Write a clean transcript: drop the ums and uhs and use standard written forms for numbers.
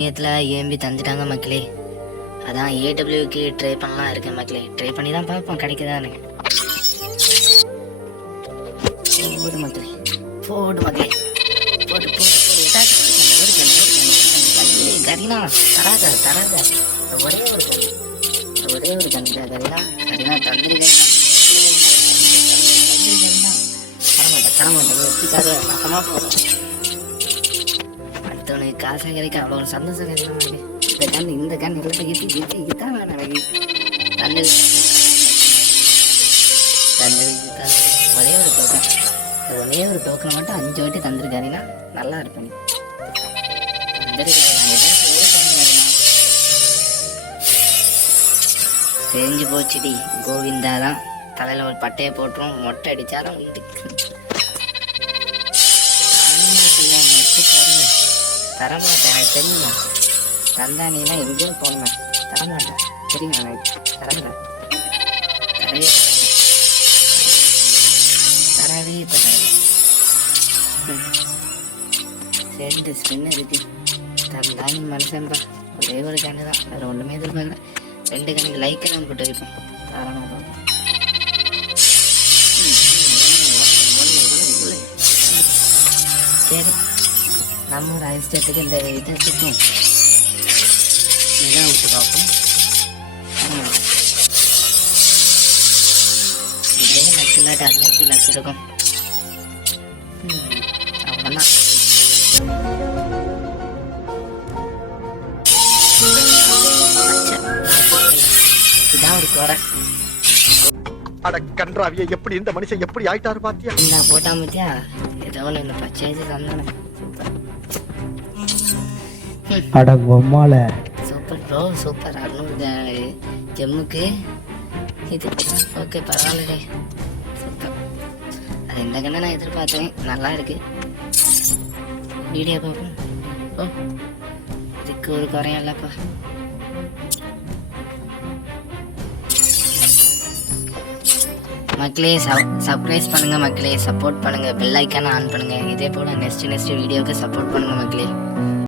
நேரத்தில் ஏம்பி தந்துட்டாங்க மக்களே. அதான் ஏடபிள்யூக்கு ட்ரை பண்ணலாம் இருக்கேன் மக்களே. ட்ரை பண்ணி தான் பார்ப்போம் கிடைக்குதான்னு. போடு மக்களே, போடு மக்களே, போடு போடு போடு. கரீனா தராத தராத, ஒரே ஒரு கண்ணு கரீனா. கரீனா தந்துருக்கேன். தரமாட்டேன் பக்கமா போதும். அடுத்தவனுக்கு காசு கிடைக்க அவ்வளோ சந்தோஷம் கிடைக்கும். இந்த கண் இல்லை இதுதான் எனக்கு தந்து ஒரே ஒரு டோக்கனை மட்டும் 5 வாட்டி தந்துருக்காருன்னா நல்லா இருப்பேன். தெரிஞ்சு போச்சுடி, கோவிந்தா தான் தலையில் ஒரு பட்டையை போட்டுரும். மொட்டை அடித்தாலும் தரமாட்டேன். எனக்கு தெரியுமா தந்தானிலாம் எங்கேயோ போனேன். தரமாட்டேன் தெரியுமா எனக்கு. தரவே ரெண்டு ஸ்பின் இருக்கு. தந்தானி மனுஷன்பா. ஒரே ஒரு கண்ணு தான், வேறு ஒன்றுமே எதிர்பார்க்கல. 2 கண்ணுக்கு லைக்கை தான் போட்டு வைப்பேன். தாராளமாக சரி, நம்ம ஒரு ஐஸ்டேட்டுக்கு இந்த இதை சுற்றும் இதான் விட்டு பார்ப்போம். இதே லக்கு இல்லாட்டி அன்னைக்கு லக்கு இருக்கும். அவ்வளோதான். இதான் ஒரு குறை. அட கன்றாவிய, எப்படி இந்த மனுஷன் எப்படி ஆயிட்டாரு பாத்தியா? நான் போட்டா மத்தியா ஏதோ ஒன்று பச்சேஜ் தந்தானே. அட பொம்மால சூப்பர் ப்ரோ, சூப்பர். 600 ஜெம்முக்கு இது ஓகே, பரவாயில்ல. சூப்பர். அது இந்த கண்ணை நான் எதிர்பார்த்தேன். நல்லா இருக்கு. வீடியோ பார்ப்போம். ஓ, இதுக்கு ஒரு குறையும் இல்லைப்பா. மக்களே சப்ஸ்கிரைப் பண்ணுங்க மக்களே, சப்போர்ட் பண்ணுங்க, பெல் ஐக்கான ஆன் பண்ணுங்க. இதே போல நெக்ஸ்ட் வீடியோவுக்கு சப்போர்ட் பண்ணுங்க மக்களே.